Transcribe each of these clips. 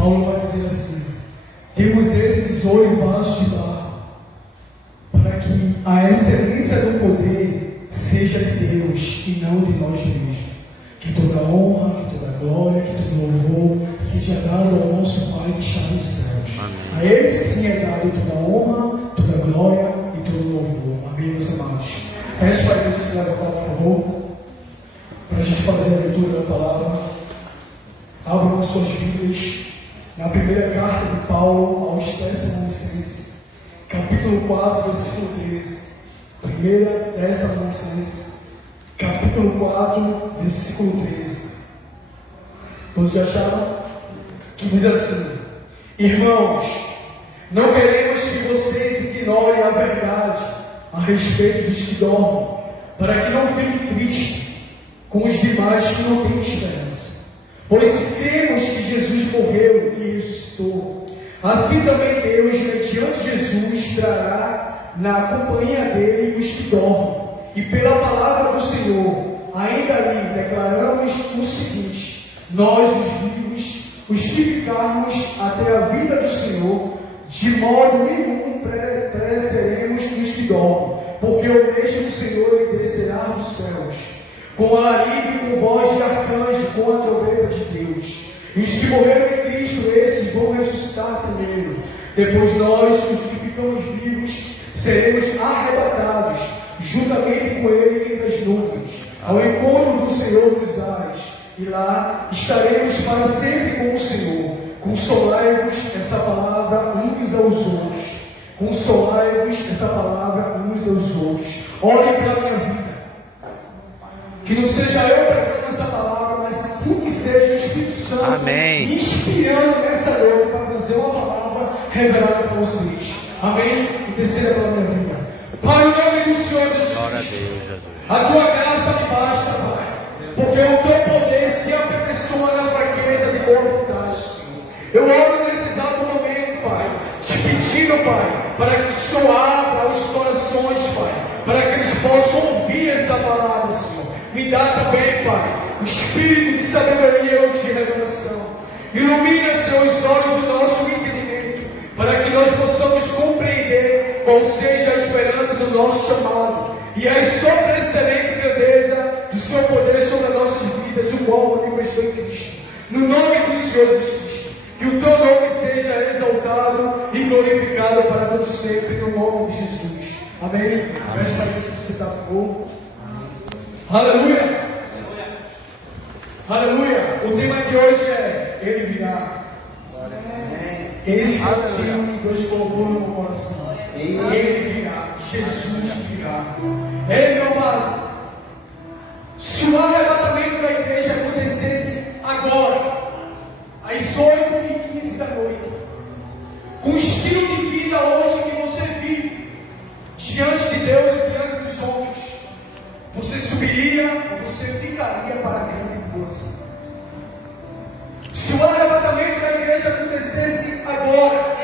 Paulo vai dizer assim: temos esses 8 vasos de barro, para que a excelência do poder seja de Deus e não de nós mesmos. Que toda honra, que toda glória, que todo louvor seja dado ao nosso Pai que está nos céus. Amém. A Ele sim é dado toda honra, toda glória e todo louvor. Amém, meus amados. Peço para a igreja se levantar, por favor, para a gente fazer a leitura da palavra. Abram suas Bíblias na primeira carta de Paulo aos Tessalonicenses, capítulo 4, versículo 13. Primeira Tessalonicenses, capítulo 4, versículo 13. Todos já acharam? Que diz assim: irmãos, não queremos que vocês ignorem a verdade a respeito dos que dormem, para que não fiquem tristes com os demais que não têm esperança. Pois cremos que Jesus morreu e ressuscitou. Assim também Deus, mediante Jesus, trará na companhia dele os que dormem. E pela palavra do Senhor, ainda ali declaramos o seguinte: nós, os vivos, os que ficarmos até a vinda do Senhor, de modo nenhum pereceremos dos que dormem, porque o mesmo Senhor lhe descerá dos céus, com alarido e com voz de arcanjo, com a trombeta de Deus. E os que morreram em Cristo, esses vão ressuscitar primeiro. Depois nós, os que ficamos vivos, seremos arrebatados, juntamente com Ele entre as nuvens, ao encontro do Senhor nos ares. E lá estaremos para sempre com o Senhor. Consolai-vos essa palavra uns aos outros. Consolai-vos essa palavra uns aos outros. Olhem pela minha vida. Que não seja eu pregando essa palavra, mas sim que seja o Espírito Santo Amém. me inspirando nessa noite para trazer uma palavra revelada para vocês. Amém? E terceira pela minha vida. Pai, em nome do Senhor Jesus, Glória a Deus, Jesus. a tua graça me basta, Pai, porque o teu poder se aperfeiçoa na fraqueza de boa vontade, Senhor. Eu oro nesse exato momento, Pai, te pedindo, Pai, para que o Senhor abra os corações, Pai, para que eles possam ouvir essa palavra, Senhor. Me dá também, Pai, o espírito de sabedoria ou de revelação. Ilumina, Senhor, os olhos do nosso entendimento, para que nós possamos compreender qual seja a esperança do nosso chamado e a sobreexcelente grandeza do seu poder sobre as nossas vidas, o qual manifestou em Cristo. No nome do Senhor Jesus Cristo, que o teu nome seja exaltado e glorificado para todo sempre, no nome de Jesus. Amém? Peço para que se sentar, por favor. Aleluia! Aleluia! O tema de hoje é Ele virá. Esse é o tema que Deus colocou no meu coração. Ele virá. Jesus virá. Ei, meu amado, se o arrebatamento da igreja acontecesse agora, às 8h15 da noite, com o estilo de vida hoje que você vive, diante de Deus e diante dos homens, você subiria ou você ficaria para a grande tribulação? Se o arrebatamento da igreja acontecesse agora,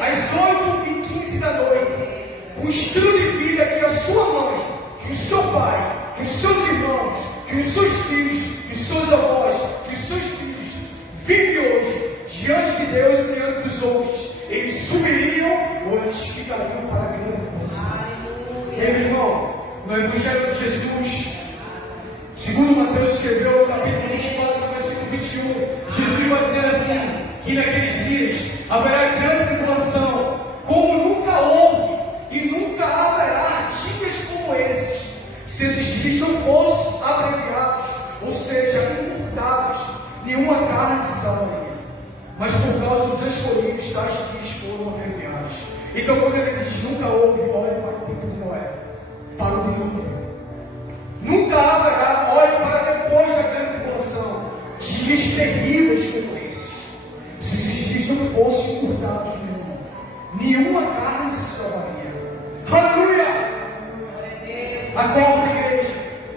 às 8h15 da noite, com o estilo de vida que a sua mãe, que o seu pai, que os seus irmãos, que os seus filhos, que os seus avós, que os seus filhos vivem hoje, diante de Deus e diante dos homens, eles subiriam ou eles ficariam para a grande tribulação? Meu irmão, no Evangelho de Jesus, segundo Mateus escreveu no capítulo 24, versículo 21, Jesus vai dizer assim, que naqueles dias haverá grande tribulação, como nunca houve e nunca haverá dias como esses, se esses dias não fossem abreviados, ou seja, encurtados, nenhuma carne se salvaria. Mas por causa dos escolhidos, tais dias foram abreviados. Então quando ele diz nunca houve, olhe para o tempo de Noé, para o dilúvio. Nunca haverá, olhe para depois da grande tribulação, dias terríveis como esses. Se esses dias não fossem encurtados, meu irmão, nenhuma carne se salvaria. Aleluia! Acorda, igreja,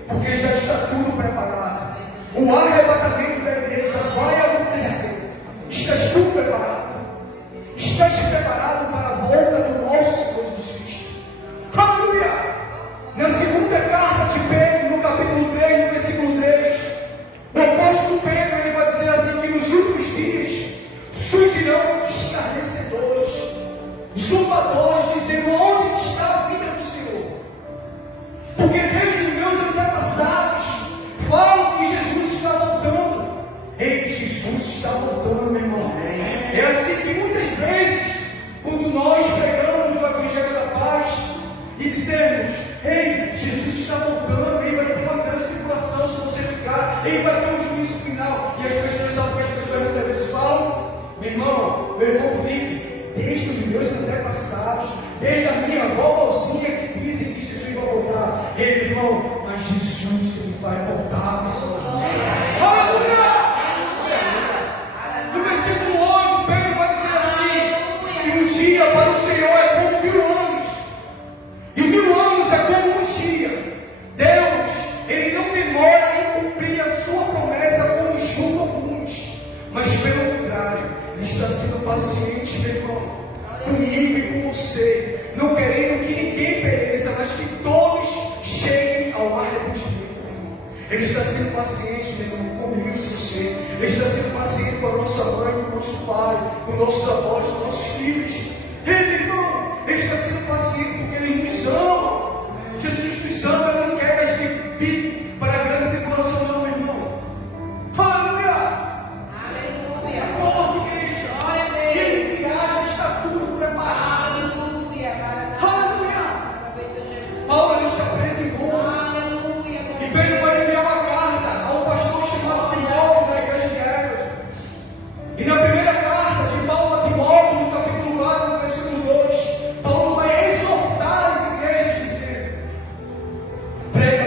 porque já está tudo preparado. O arrebatamento da igreja vai acontecer. Estás tu preparado? Estás preparado para a volta do nosso Senhor Jesus Cristo? Aleluia! Na segunda carta de Pedro, no capítulo 3, no versículo 3, o apóstolo Pedro ele vai dizer assim que nos últimos dias meu irmão Felipe, desde os meus antepassados, desde a minha vovozinha que dizem que Jesus vai voltar. Ei, irmão, mas Jesus ele vai voltar, meu irmão. Aleluia! No versículo 8, Pedro vai dizer assim: que um dia para o Senhor é como 1000 anos, e 1000 anos é como um dia. Deus, ele não demora em cumprir a sua promessa como enxuga alguns, mas pelo contrário, ele está sendo paciente, meu irmão, comigo e com você, não querendo que ninguém pereça, mas que todos cheguem ao arrependimento. Ele está sendo paciente, meu irmão, comigo e com você. Ele está sendo paciente com a nossa mãe, com o nosso pai, com nossos avós, com nossos filhos. Ele, irmão, ele está sendo paciente porque ele nos ama. Jesus nos ama, ele não quer que a gente fique para a grande tribulação, não, meu irmão. Aleluia! Aleluia! Acorda, igreja! Glória a Deus! Ele viaja, está tudo preparado. Aleluia! Paulo, ele está preso em Roma. E Pedro vai enviar uma carta ao pastor chamado Timóteo da igreja de Éfeso. E na primeira carta de Paulo a Timóteo, no capítulo 4, no versículo 2, Paulo vai exortar as igrejas dizendo: prega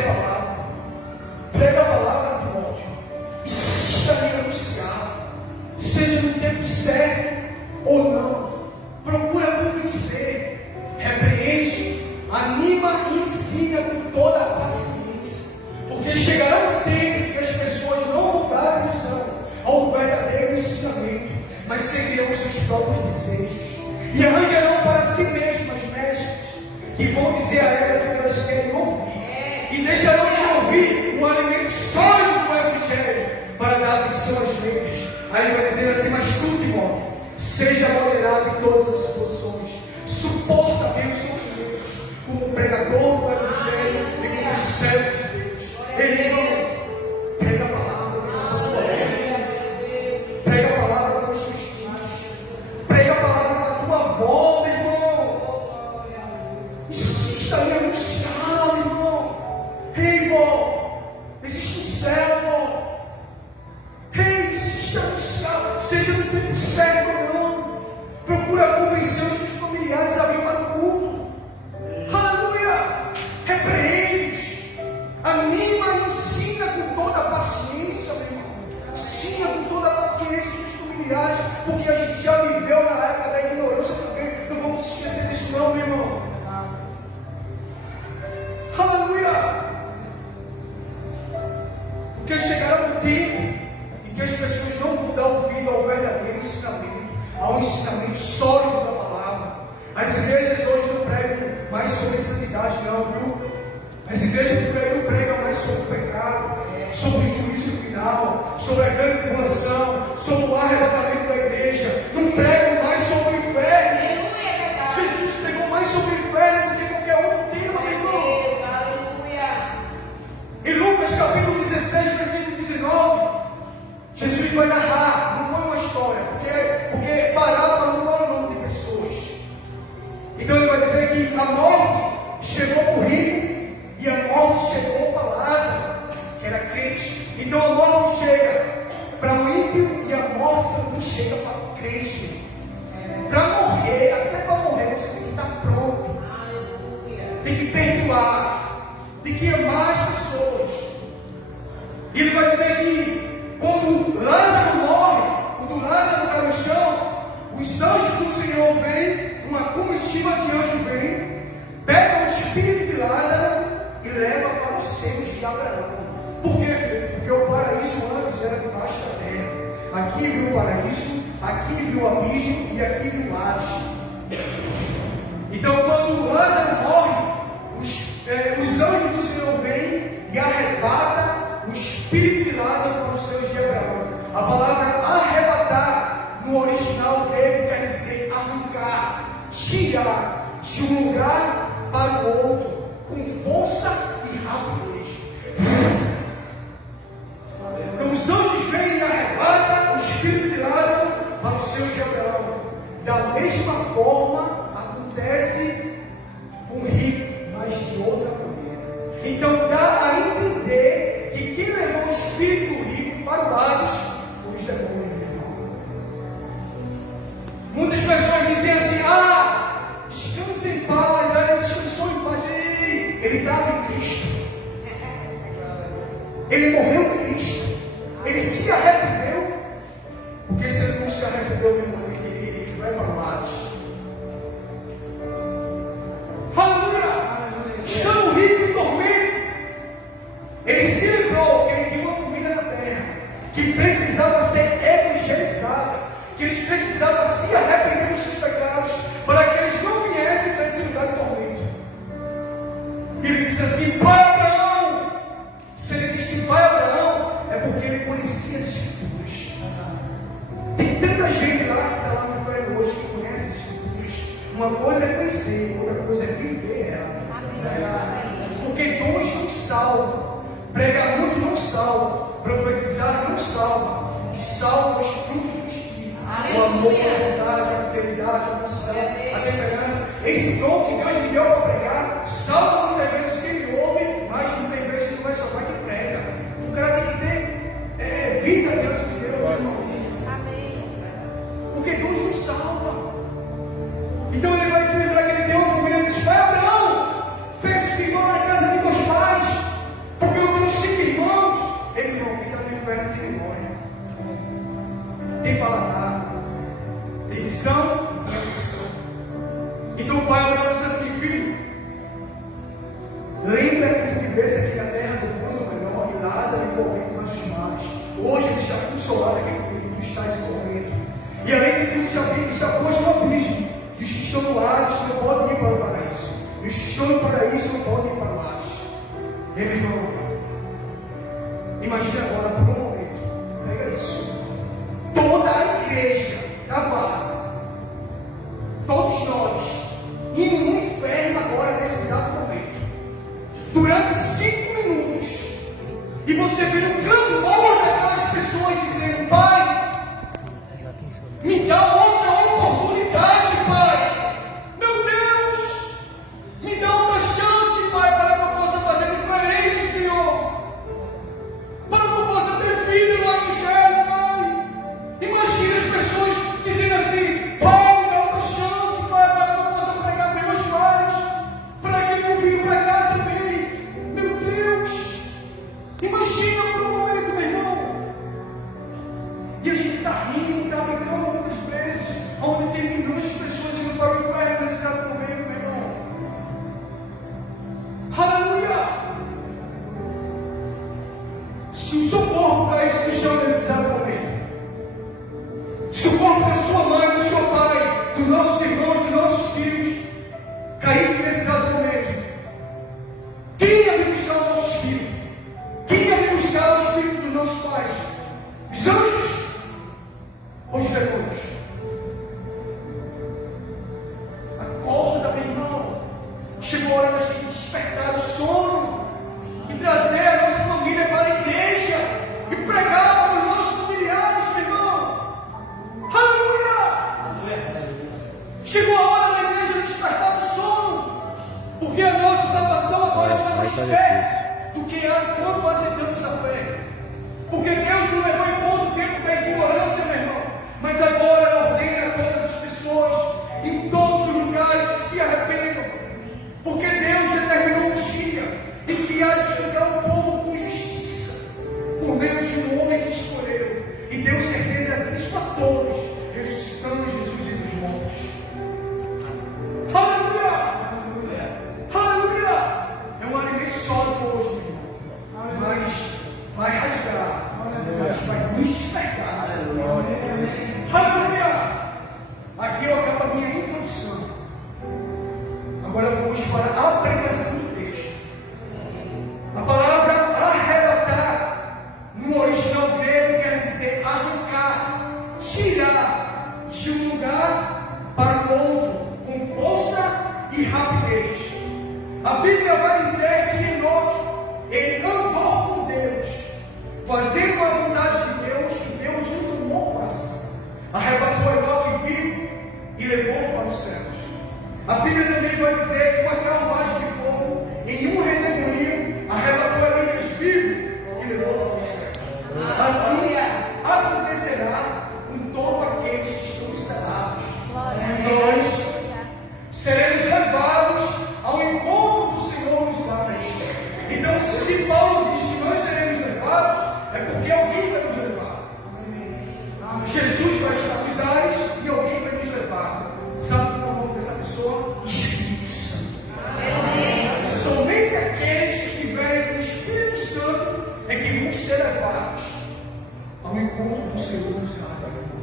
a palavra, Timóteo, insista em anunciar, seja no tempo certo ou não, procura convencer, repreende, anima e ensina com toda a paciência. Porque chegará um tempo que as pessoas não vão dar atenção ao verdadeiro ensinamento, mas seguirão seus próprios desejos e arranjarão para si mesmas mestres que vão dizer a elas o que elas querem ouvir, e deixarão de ouvir o alimento sólido do Evangelho para dar atenção às leis. Aí ele vai dizer assim: mas tu, Timóteo, seja moderado em todas as situações, suporta bem os sofrimentos, como pregador do Evangelho e como servo de Deus. Ele, irmão, prega a palavra, prega a palavra para os teus filhos, prega a palavra para a tua avó, meu irmão. Insista em anunciar, meu irmão. Ei, vó, existe um céu, vó. Ei, insista em anunciar, seja no tempo certo ou não. Procura convencer os teus familiares a vir para o culto. Aleluia! Repreende, anima e ensina com toda a paciência, meu irmão. Ensina com toda a paciência os teus familiares, porque a gente já viveu na época da ignorância também. Não vamos esquecer disso, não, meu irmão. Aleluia! Porque chegará um tempo em que as pessoas não vão dar ouvido ao verdadeiro ensinamento, ao ensinamento sólido da palavra. As igrejas hoje não pregam mais sobre santidade, não, viu? As igrejas não pregam mais sobre o pecado, sobre o juízo final, sobre a grande tribulação, sobre o arrebatamento da igreja. Não pregam mais sobre o inferno. Jesus pregou mais sobre o inferno do que qualquer outro tema, meu irmão. Em Lucas capítulo 16, versículo 19, Jesus vai narrar, não foi uma história, porque parábola não fala o nome de pessoas. Então ele vai dizer que a morte chegou para o rico e a morte chegou para Lázaro, que era crente. Então a morte chega para o ímpio e a morte também chega para o crente. Para morrer, até para morrer, você tem que estar pronto. Tem que perdoar, tem que amar as pessoas. E ele vai dizer que quando Lázaro morre, quando Lázaro cai no chão, os anjos do Senhor vêm, uma comitiva de anjos vem, pega o espírito de Lázaro e leva para os seios de Abraão. Por quê? Porque o paraíso antes era debaixo da terra. Aqui viu o paraíso, aqui viu o abismo e aqui viu o Hades. Então, quando Lázaro morre, os anjos do Senhor vêm e arrebata o espírito de Lázaro para os seios de Abraão. A palavra arrebatar no original grego quer dizer arrancar, tirar de um lugar para o outro, com força e rapidez. Então os anjos vêm e arrebatam o espírito de Lázaro para os seios de Abraão. Da mesma forma acontece com o rico, mas de outra maneira. Então dá a entender que quem levou o espírito do rico para o Hades foi os demônios. Ele morreu por Cristo. Ele se arrependeu. Porque se ele não se arrependeu, meu irmão, ele vai para o Hades. Aleluia! Estando rico e dormindo, ele se lembrou que ele tinha uma família na terra que precisava ser evangelizada, que eles precisavam se arrepender dos seus pecados para que eles não viessem para esse lugar de tormento. E ele diz assim: Pai Abraão. Se ele disse Pai Abraão, é porque ele conhecia as Escrituras. Tem tanta gente lá que está lá no inferno hoje que conhece as Escrituras. Uma coisa é conhecer, outra coisa é viver ela. Porque dons não salvam, pregar muito não salva, profetizar não salva. O que salva os frutos do Espírito: o amor, a bondade, a fidelidade, a mansidão, a temperança. Esse dom que Deus me deu para pregar salva muitas vezes quem me ouve, mas muitas vezes não vai salvar quem prega. O cara tem que ter vida diante de Deus, meu irmão. Porque Deus não salva. Então ele vai se lembrar que ele tem uma família e diz: Pai Abraão, peço que vão na casa de meus pais, porque eu tenho 5 irmãos. Ele não, quem está no inferno tem memória, tem paladar, tem visão e audição. Então o pai Abraão disse assim: Filho, lembra que tu vivesse aqui na terra do mundo, meu irmão, e Lázaro envolvido com nossos males. Hoje ele está consolado aqui comigo, tu estás em tormento. E além de tudo, está posto no abismo. E os que estão no Hades não podem ir para o paraíso. E os que estão no paraíso não podem ir para o Hades. Meu irmão, imagine agora por um momento, pega isso. Toda a igreja da Vaza, todos nós, indo no inferno agora nesse exato momento, durante 5 minutos, e você vendo o clamor daquelas pessoas dizendo: Pai, me dá outra oportunidade, Pai. Meu Deus, me dá uma chance, Pai, para que eu possa fazer diferente, Senhor. Para que eu possa ter vida no Evangelho, Pai. Imagina as pessoas dizendo assim: Pai, me dá uma chance, Pai, para que eu possa pregar para meus pais, para que eu venha para cá também. Meu Deus, imagina por um momento, meu irmão. E a gente está rindo, está brincando muitas vezes, onde tem milhões de pessoas indo para o inferno nesse exato momento, meu irmão. Aleluia! Se o seu corpo caísse no chão nesse exato momento, se o corpo da sua mãe, do seu pai, dos nossos irmãos, dos nossos filhos, caísse nesse exato momento, quem ia vir buscar o nosso espírito? Quem ia vir buscar o espírito dos nossos pais? Os anjos ou os demônios? Acorda, meu irmão. Chegou a hora da gente despertar do sono e trazer a nossa família para a igreja e pregar para os nossos familiares, meu irmão. Aleluia! Chegou a hora da igreja despertar do sono, porque a nossa salvação agora está mais perto do que quando aceitamos a fé. Porque Deus não levou em conta o tempo da ignorância, meu irmão, mas agora ordena a todas as pessoas, em todos os lugares, que se arrependam. Porque Deus determinou um dia em que há de julgar o povo com justiça, por meio de um homem que escolheu, e deu certeza disso a todos, ressuscitando Jesus dos mortos. Aleluia! Aleluia! É um alimento sólido hoje, meu irmão, mas vai rasgar, mas vai nos despertar. Aleluia! Aqui eu acabo a minha introdução. Agora vamos para a aplicação do texto. A palavra arrebatar, no original grego, quer dizer arrancar, tirar de um lugar para o outro, com força e rapidez. A Bíblia vai dizer que Enoque, ele andou com Deus, fazendo a vontade de Deus, e Deus o tomou para si. Arrebatou Enoque vivo e levou para os céus. A Bíblia também vai dizer que uma carruagem de fogo, em um redemoinho, arrebatou Elias vivo e levou para os céus. Assim acontecerá com todos aqueles que estão selados. Nós seremos levados ao encontro do Senhor nos ares. enquanto o Senhor nos dá.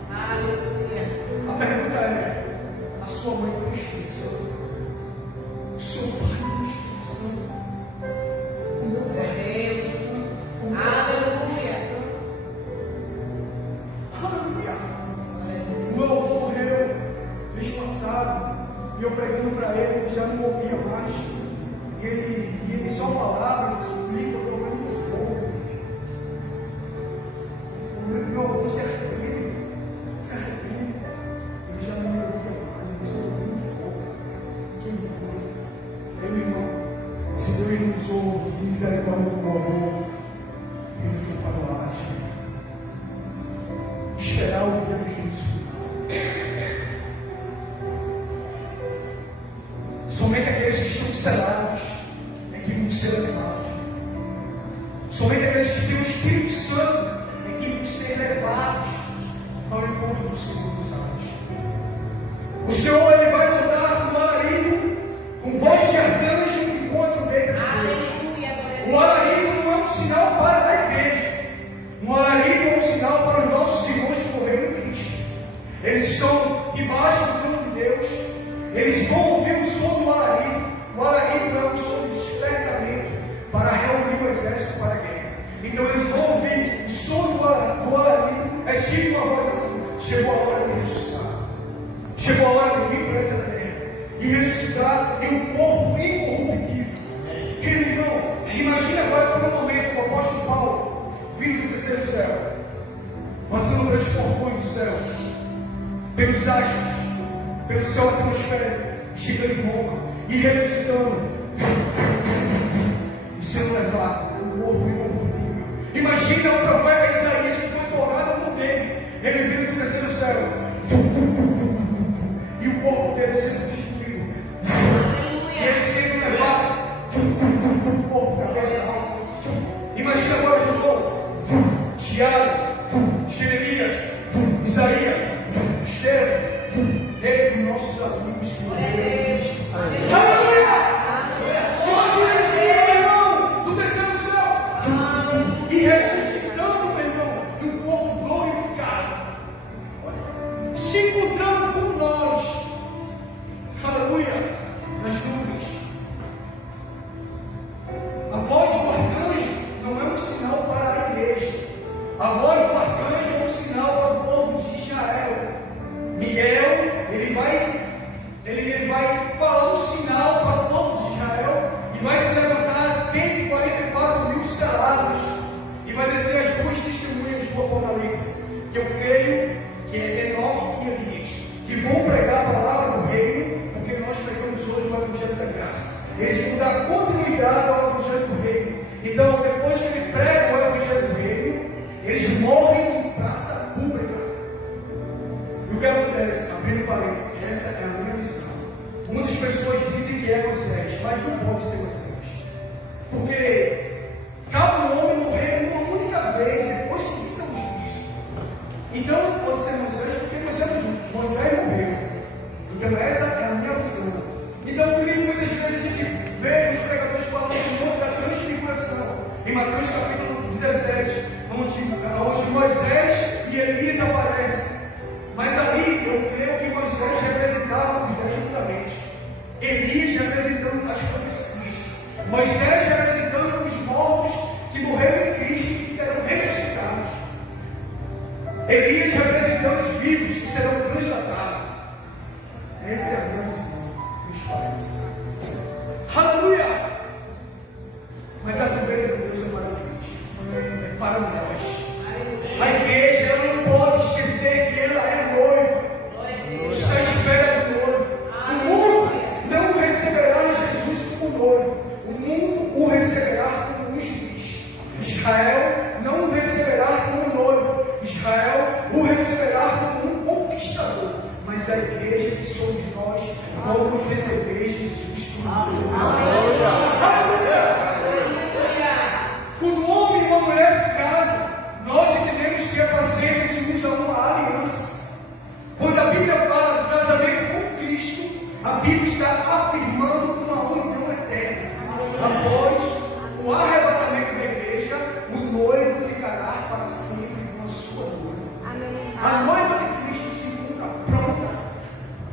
Aleluia. A pergunta é: a sua mãe tem o Espírito Santo? O seu pai tem o Espírito Santo? Não é Espírito Santo. Aleluia. Aleluia. O meu avô morreu mês passado e eu pregando para ele, ele já não ouvia mais. E ele só falava, ele explica, eu estou vendo fogo. Meu avô se arrepende. Ele já não me ouvia mais, ele só vendo fogo. Que loucura. Meu irmão, se Deus não usou misericórdia do meu avô, ele foi para o Laje. Esperar o dia do juízo final. Somente aqueles que estão selados é que vão ser levados. Somente aqueles que têm o Espírito Santo é que vão ser levados ao encontro do Senhor dos Anos. O Senhor ele vai voltar com o alarido, com voz de arcanjo no encontro dele de Deus. O alarido não é um sinal para a igreja. Um alarido é um sinal para os nossos irmãos que morreram em Cristo. Eles estão debaixo do trono de Deus. Eles vão ouvir o som do alarido. O alarido é um som de despertamento para reunir o exército para a guerra. Então eles vão ouvir o som do alarido. É tipo uma voz assim: chegou a hora de ressuscitar. Chegou a hora de vir para essa terra e ressuscitar em um corpo incorruptível. Irmão, imagina agora por um momento o apóstolo Paulo vindo do terceiro céu, passando pelos portões do céu, pelos astros, pelo céu atmosférico, chegando em Roma e ressuscitando e sendo levado um corpo incorruptível. Imagina o profeta Isaías que foi torrado por dele, ele vindo do terceiro céu e o corpo dele sendo destruído e ele sendo levado o corpo, cabeça alta. Imagina agora João, Tiago, Jeremias, Isaías, Estevão, ele, nossos amigos que morreram. Aleluia! Imagina eles vindo, meu irmão, do terceiro céu e ressuscitando, meu irmão, de um corpo glorificado, se encontrando com nós, aleluia, nas nuvens. A voz do arcanjo não é um sinal para a igreja. A voz do arcanjo é um sinal para o povo de Israel. Miguel, ele vai falar um sinal para o povo de Israel e vai se levantar 144 mil selados e vai descer as duas testemunhas do Apocalipse, que eu creio que é Enoque e Elias, que vão pregar a palavra do reino, porque nós pregamos hoje o Evangelho da Graça. Eles vão dar continuidade ao Evangelho do reino. Então, depois que ele prega o Evangelho do reino, eles morrem em praça pública. E o que acontece? Abrindo parênteses, essa é a minha visão. Muitas pessoas dizem que é Moisés, mas não pode ser Moisés. Porque cada homem morrer uma única vez, depois que isso é um juízo. Então não pode ser Moisés, porque Moisés morreu. Então essa é a minha visão. Então eu vi muitas vezes de que vejo os pregadores falando do monte da transfiguração, em Mateus capítulo 17, onde Moisés e Elias aparecem. Mas ali eu creio que Moisés representava os 10 mandamentos, Elias representando as profecias, Moisés representando os mortos que morreram em Cristo e que serão ressuscitados, Elias representando os vivos que serão translatados. Essa é a minha visão dos parentes. Aleluia! Mas a trombeta de Deus é para Cristo, é para nós. A igreja ela não pode esquecer que ela é noiva, está à espera do noivo. O mundo não receberá Jesus como noivo, o mundo o receberá como um juiz. Israel não o receberá como noivo, Israel o receberá como um conquistador. Mas a igreja que somos nós, vamos receber Jesus como noivo. Aleluia! Quando um homem e uma mulher se casam, nós entendemos que é para sempre se usa uma aliança. Quando a Bíblia fala do casamento com Cristo, a Bíblia está afirmando uma união eterna. Após o arrebatamento da igreja, o noivo ficará para sempre com a sua noiva. A noiva de Cristo se encontra pronta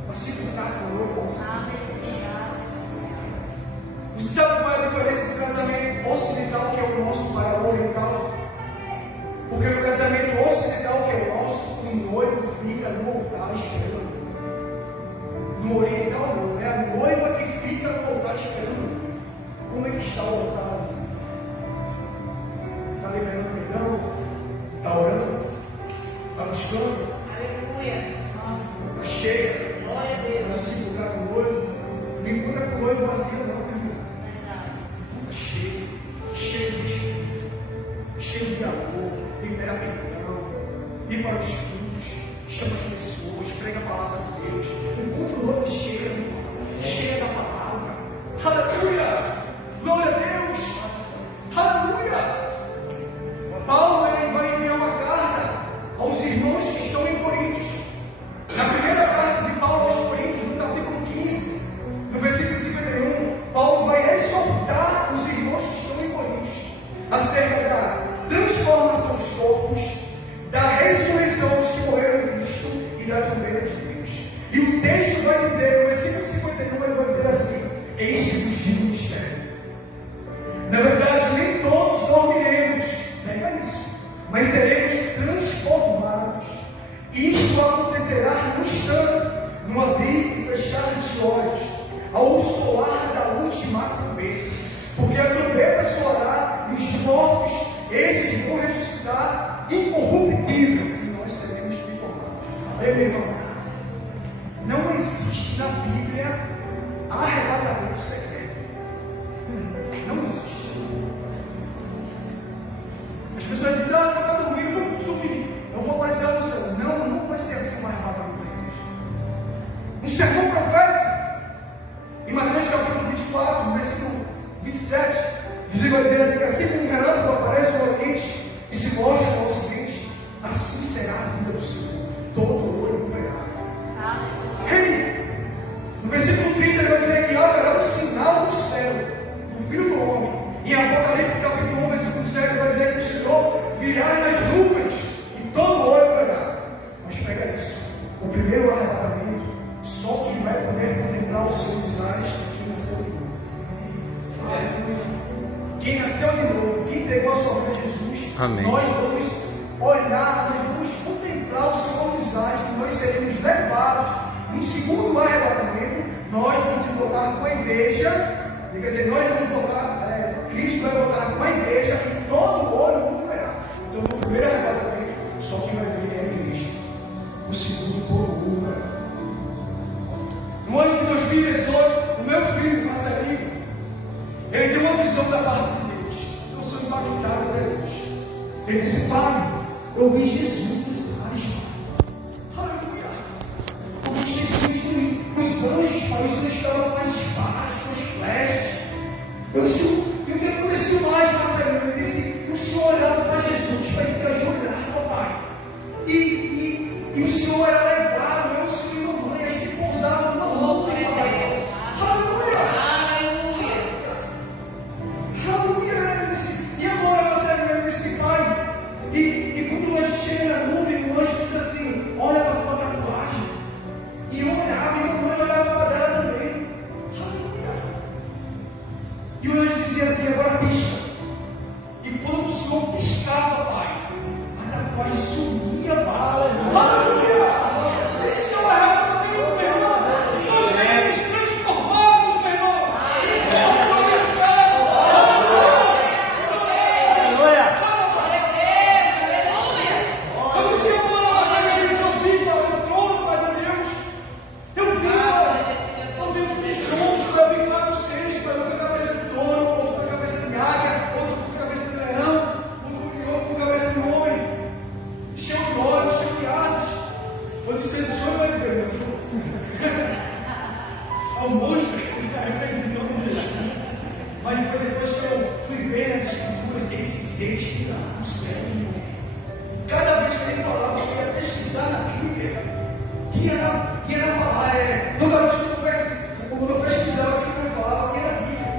para se encontrar com o noivo. Você sabe qual é a diferença do casamento ocidental, que é o nosso, para o oriental? Porque no casamento ocidental, que é o nosso, o noivo fica no altar esperando. No oriental não, é a noiva que fica no altar esperando. Como é que está o altar? Está liberando perdão? Está orando? Está buscando? Aleluia. Está cheia? Glória a Deus. Para se encontrar com o noivo? Não encontra com o noivo vazio, não, irmão. Verdade. Cheio, cheio de espírito, cheio de amor, libera perdão, vem para os cultos, chama as pessoas, prega a palavra de Deus, encontra o noivo cheio, cheio da palavra. Aleluia! Glória a Deus! Aleluia! Paulo ele vai enviar uma carta aos irmãos que estão em Coríntios. Na primeira carta de Paulo aos Coríntios, no capítulo 15, no versículo 51, Paulo vai exortar os irmãos que estão em Coríntios acerca da transformação dos corpos, da ressurreição dos que morreram em Cristo e da trombeta de Deus. E o texto vai dizer, no versículo 51, ele vai dizer assim: eis que vos digo um mistério. Na verdade, nem todos dormiremos, nega isso, mas seremos transformados. Isto acontecerá no instante, no abrir e fechar de olhos, ao soar da última trombeta. Porque a trombeta soará e os mortos, esses vão ressuscitar incorruptível, e nós seremos transformados. Meu irmão, não existe na Bíblia arrebatamento secreto. Não existe. As pessoas dizem, eu vou dormir, eu vou subir, eu vou aparecer no céu. Não, não vai ser assim um arrebatamento da igreja. Um sermão profético, em Mateus capítulo 24, versículo 27, Jesus vai dizer assim: assim como um relâmpago aparece no Oriente e se mostra no Ocidente, assim será a vida do Senhor, todo olho verá. Ei, no versículo 30 ele vai dizer que haverá um sinal no céu do Filho do Homem. Em Apocalipse capítulo 1, versículo 7 ele vai dizer que o Senhor virá nas nuvens e todo olho verá. Mas pega isso, o primeiro arrebatamento, só quem vai poder contemplar os seus olhos é quem nasceu de novo. Quem nasceu de novo, quem entregou a sua vida a Jesus, amém. Nós vamos olhar, nós vamos contemplar o Senhor nos olhos, e nós seremos levados no segundo arrebatamento. Nós vamos voltar com a igreja, quer dizer, nós vamos voltar, Cristo vai voltar com a igreja e todo olho nos verá. Então, no primeiro arrebatamento, só quem vai ver é a igreja. No segundo, todo mundo verá. No ano de 2018, o meu filho, Marcelinho, ele deu uma visão da parte de Deus. Eu sou impactado até hoje. Ele disse: pai, eu vi Jesus nos ares. Aleluia. Eu vi Jesus nos anjos, pai. Os anjos estavam com as espadas, com as flechas. Eu disse: e o que aconteceu mais, Marcelinho? Ele disse: o Senhor olhava para Jesus, para se ajoelhar, pai. E o Senhor era levado, eu, o Senhor e mamãe, a gente pousava no morro, pai. E agora você é esse pai? E quando o anjo chega na nuvem, o anjo diz assim: olha para a tua tatuagem. E eu olhava, e a mãe olhava para ela também. Aleluia. E o anjo dizia assim: agora pisca. E quando o Senhor piscava, pai, a tatuagem sumia, pai. Aleluia. Esse é o arrebatamento, meu irmão. Nós seremos transformados, meu irmão. Mas foi depois que eu fui ver as escrituras desses seres que lá no céu. Cada vez que ele falava, eu ia pesquisar na Bíblia, tinha falar, toda vez que eu pesquisava, ele falava, tinha na Bíblia.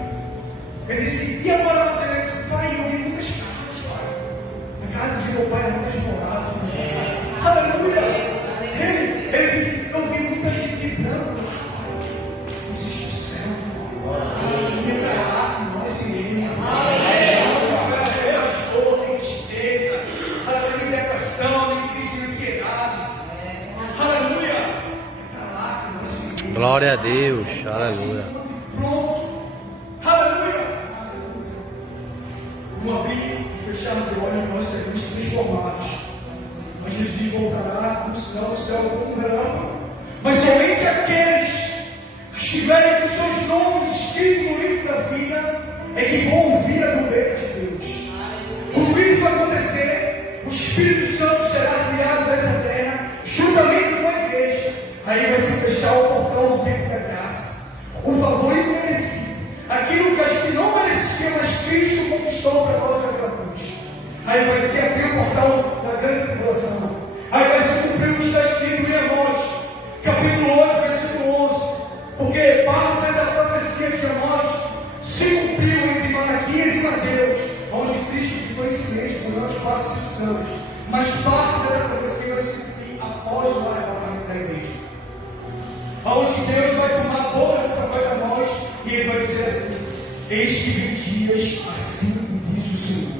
Ele disse: e agora você vai dizer, pai, eu vi muitas casas, pai. Na casa de meu pai, muitas moradas. Glória a Deus, aleluia. Pronto. Aleluia. Não abrir e fechar o olho e nós seremos transformados. Mas Jesus voltará como sinal do céu como um relâmpago. Mas somente aqueles que estiverem com seus nomes escritos no livro da vida é que vão ouvir a trombeta de Deus. Quando isso vai acontecer, o Espírito Santo será criado nessa terra, juntamente com a igreja. Aí vai se fechar o portão do tempo da graça. O favor imerecido. Aquilo que a gente não merecia, mas Cristo conquistou para nós naquela cruz. Aí vai se abrir o portal da grande tribulação. Aí vai se cumprir o que está escrito em Amós, capítulo 8, versículo 11. Porque parte dessa profecia de Amós se cumpriu entre Malaquias e Mateus, onde Cristo ficou em silêncio durante 400 anos. Mas parte dessa profecia vai se cumprir após o arrebatamento da igreja. Onde Deus vai tomar a boca do profeta Amós e ele vai dizer assim: eis que vem dias, assim diz o Senhor,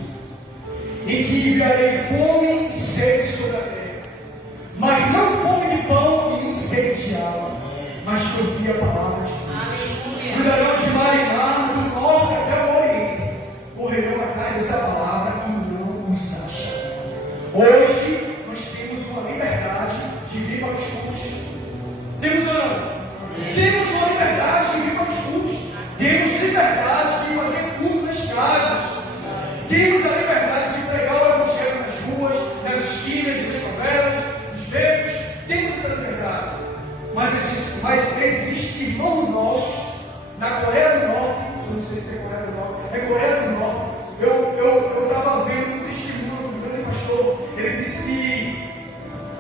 em que enviarei fome e sede sobre a terra, mas não fome de pão e nem sede de água, mas de ouvir a palavra de Deus. Cuidarão de mar e mar, do norte até o oriente, correrão atrás dessa palavra e não os acharão. Hoje nós temos uma liberdade de vir para os cultos. Temos ou não? Temos uma liberdade de vir para os cultos. Temos liberdade de fazer culto nas casas. Temos a liberdade de pregar o evangelho nas ruas, nas esquinas, nas favelas, nos becos. Temos essa liberdade. Mas existe irmãos nossos na Coreia do Norte. Não sei se é Coreia do Norte. É Coreia do Norte. Eu estava vendo um testemunho do grande pastor. Ele disse que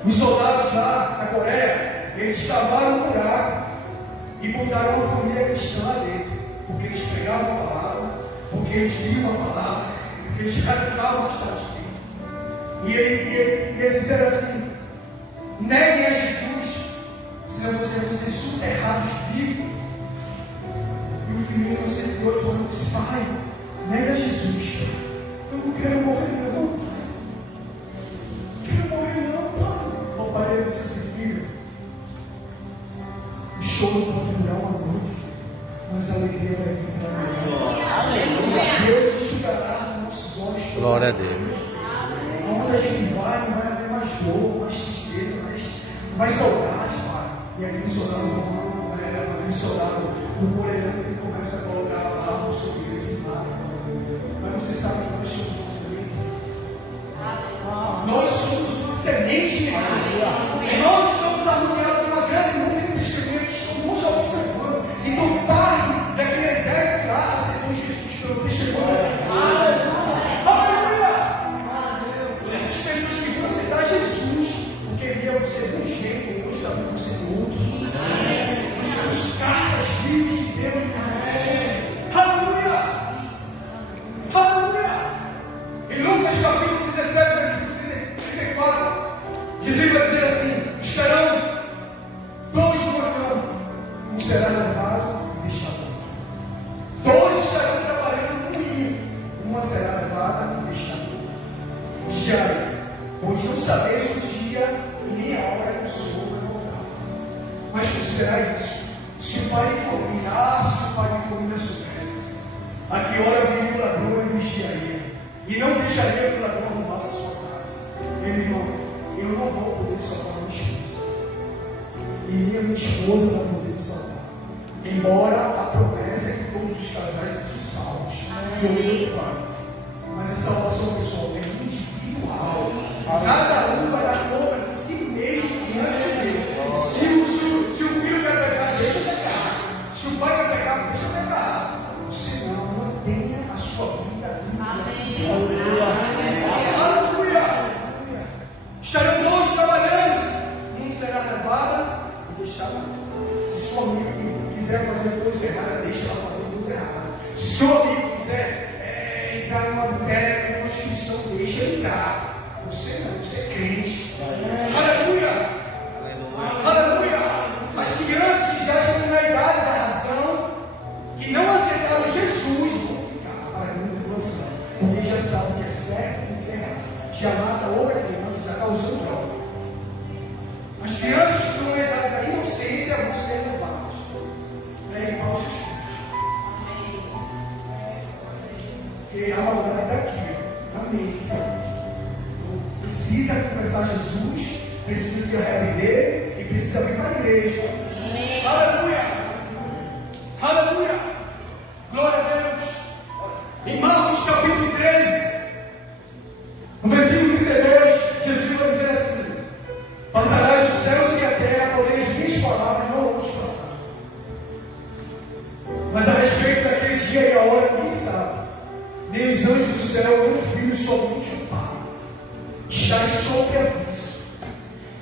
os soldados lá na Coreia, eles cavaram um buraco e botaram uma família cristã lá dentro, porque eles pregavam a palavra, porque eles liam a palavra, porque eles cantavam o que estava escrito. E eles disseram assim: neguem a Jesus, senão vocês vão ser soterrados vivos. E o filhinho de 108 anos disse: pai, nega a Jesus, eu não quero morrer não, pai. Não quero morrer não, pai. O pai dele disse assim: filho, o choro pode durar uma noite, mas a alegria vai vir para amanhã. Deus enxugará nossos olhos. Glória a Deus. Onde a gente vai, não vai haver mais dor, mais tristeza, mais saudade, pai. E aquele soldado romano, aquele soldado do coreano, ele começa a colocar a palavra sobre eles e mata. Mas você sabe que nós somos uma semente. Nós somos uma semente. Nós estamos arruinados por uma grande nuvem de testemunhos, nos observando. Então, parte daquele exército lá, a segundo Jesus, pelo testemunho. Aleluia! Essas pessoas que vão aceitar Jesus, porque via você de um jeito, e hoje está vendo você do outro. Nós somos cartas vivas de Deus. Aleluia! Aleluia! Em Lucas capítulo 17, versículo 34, Jesus vai dizer assim: estarão todos numa cama, um será levado e deixado. Todos estarão trabalhando no moinho, uma será levada e deixada. Vigiai, pois não sabeis o dia e nem a hora que o Senhor vai voltar. Mas considerai isso: se o pai for se o pai for na soubesse, a que hora viria o ladrão e vigiaria, e não deixaria que o ladrão roubasse a sua casa. Meu irmão, eu não vou poder salvar minha esposa, e nem a minha esposa vai poder me salvar, embora a promessa é que todos os casais sejam salvos. Eu levo, mas a salvação pessoal é individual. Cada um vai dar conta de si mesmo diante de Deus. Se o filho vai pecar, deixa pecar. Se o pai vai pecar, deixa pecar. Você não mantenha a sua vida limpa. Aleluia! Estarão todos trabalhando. Um será levado e deixado. Se sua amiga quiser fazer coisa errada, deixa ela fazer coisa errada. Se seu amigo quiser entrar numa mulher, numa instituição, deixa ele entrar. Você não, você é crente. Aleluia! Aleluia! As crianças que já estão na idade da razão, que não aceitaram Jesus, vão ficar para a grande tribulação, porque já sabem que é certo e que é errado. Já mata outra criança, já está usando droga. As crianças que estão na idade da inocência vão ser levadas. Jesus precisa se arrepender e precisa vir para a igreja. Aleluia! Aleluia! Glória a Deus! Em Marcos capítulo 13, no versículo 32, Jesus vai dizer assim: passarás os céus e a terra, porém as minhas palavras não vão te passar. Mas a respeito daquele dia e a hora que sabe, nem os anjos do céu, nem o Filho, somente o Pai. Estais sob aviso.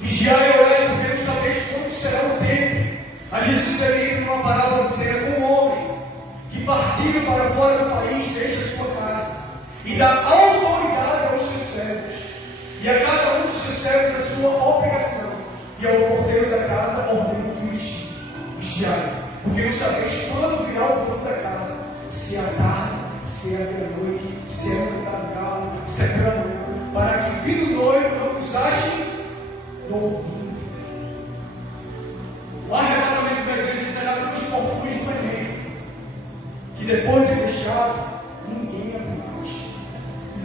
Vigiai e orai, porque não sabeis quando será o tempo. A Jesus ele entra numa parábola dizendo: um homem que partindo para fora do país deixa sua casa e dá autoridade aos seus servos, e a cada um dos seus servos a sua obrigação, e ao porteiro da casa ordena que vigiai, porque não sabeis quando virá o dono da casa, se é a tarde, se é a noite, se é o Natal, se é pela manhã, para que vindo noivo não vos ache dormindo. O arrebatamento da igreja será nos portões do Enem, que depois de fechado, ninguém abre mais.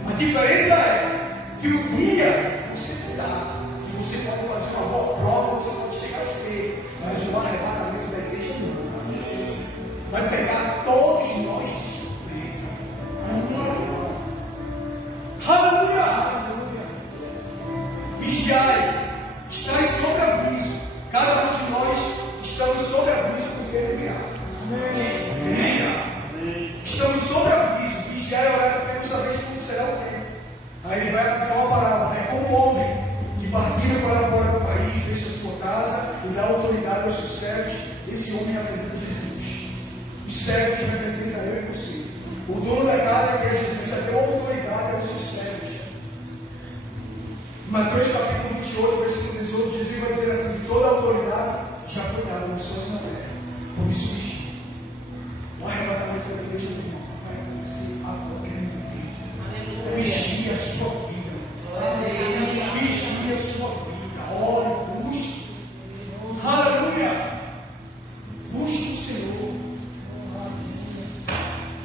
A diferença é que o dia você sabe que você pode fazer uma boa prova, você pode chegar cedo, mas o arrebatamento da igreja não. Vai pegar todos nós de surpresa. Aleluia! Vigiai, estáis sob aviso. Cada um de nós estamos sob aviso porque ele virá. Amém. Estamos sob aviso. Vigiai e orai, porque não sabeis como será o tempo. Aí ele vai aplicar uma parábola, né? Como um homem que partindo para fora do país, deixa a sua casa e dá autoridade aos seus servos. Esse homem representa Jesus. Os servos representam eu e você. O dono da casa, que é Jesus, já deu autoridade aos seus servos. Mateus capítulo 28, versículo 18, Jesus vai dizer assim: toda a autoridade já foi dada nos céus e na terra. Por isso, o arrebatamento da igreja do irmão vai acontecer a qualquer momento. Vigie a sua vida. Vigie a sua vida. Ore, busque. Aleluia. Busque o Senhor.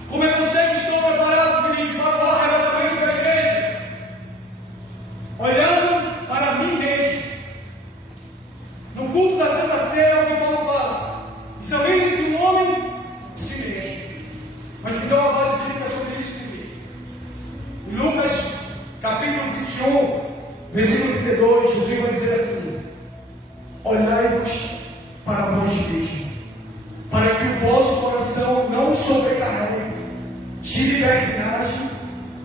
Como é você que está preparado, filho, para o arrebatamento da igreja? Olhando para mim mesmo. No culto da Santa Ceia, o que Paulo fala: examine-se o homem si mesmo. Mas me dá uma base bíblica sobre isso aqui. Em Lucas, capítulo 21, versículo 32, Jesus vai dizer assim: olhai-vos para vós mesmos, para que o vosso coração não sobrecarregue de libertinagem,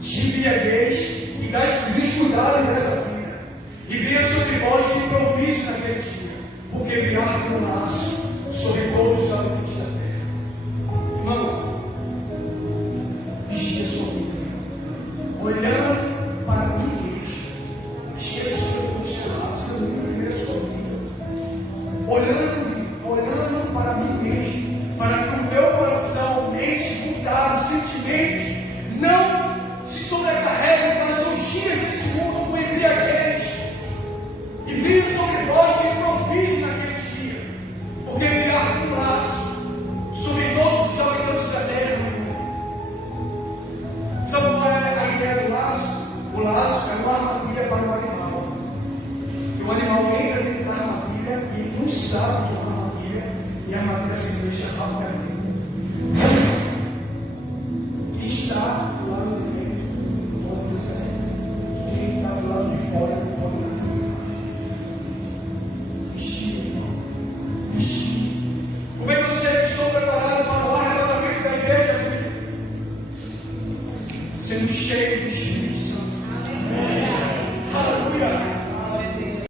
de embriaguez e das descuidados dessa vida, e venha sobre vós de improviso naquele dia, porque virá como um laço sobre todos os habitantes da terra. Irmão, vigia a sua vida, olhando para mim mesmo. Esqueça o seu posicionado, você não primeiro a sua vida, olhando